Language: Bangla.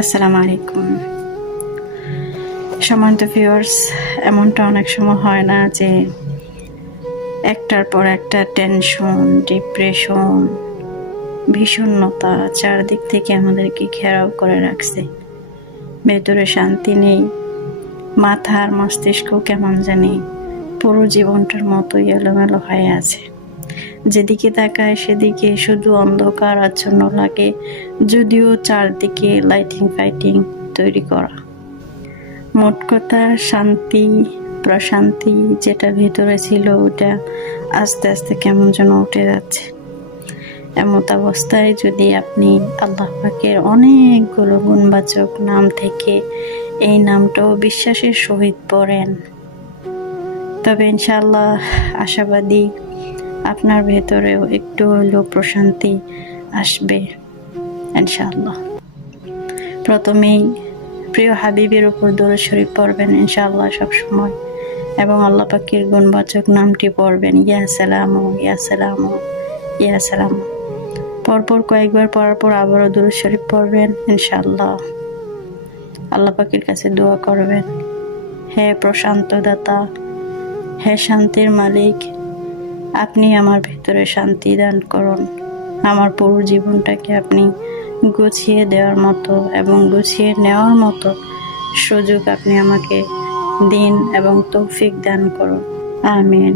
আসসালামু আলাইকুম। সম্মানিত ভিউয়ার্স, এমনটা অনেক সময় হয় না যে একটার পর একটা টেনশন, ডিপ্রেশন, বিষণ্ণতা চারদিক থেকে আমাদেরকে ঘেরাও করে রাখছে। ভেতরে শান্তি নেই, মাথা আর মস্তিষ্ক কেমন জানি পুরো জীবনটার মতোই এলোমেলো হয়ে আছে। যেদিকে তাকায় সেদিকে শুধু অন্ধকার আচ্ছন্ন লাগে, যদিও চারদিকে লাইটিং ফাইটিং তৈরি করা। মোট কথা, শান্তি প্রশান্তি যেটা ভেতরে ছিল ওটা আস্তে আস্তে কেমন যেন উঠে যাচ্ছে। এমত অবস্থায় যদি আপনি আল্লাহ পাকের অনেকগুলো গুণবাচক নাম থেকে এই নামটাও বিশ্বাসের সহিত পড়েন, তবে ইনশাআল্লাহ আশাবাদী আপনার ভেতরেও একটু হলেও প্রশান্তি আসবে ইনশাআল্লাহ। প্রথমেই প্রিয় হাবিবের উপর দরুদ শরীফ পড়বেন ইনশাআল্লাহ সবসময়, এবং আল্লাহ পাকের গুণবাচক নামটি পড়বেন, ইয়া সালামু ইয়া সালামু ইয়া সালামু। পরপর কয়েকবার পড়ার পর আবারও দরুদ শরীফ পড়বেন ইনশাআল্লাহ। আল্লাহ পাকের কাছে দোয়া করবেন, হে প্রশান্ত দাতা, হে শান্তির মালিক, আপনি আমার ভেতরে শান্তি দান করুন। আমার পুরো জীবনটাকে আপনি গুছিয়ে দেওয়ার মতো এবং গুছিয়ে নেওয়ার মতো সুযোগ আপনি আমাকে দিন এবং তৌফিক দান করুন। আমিন।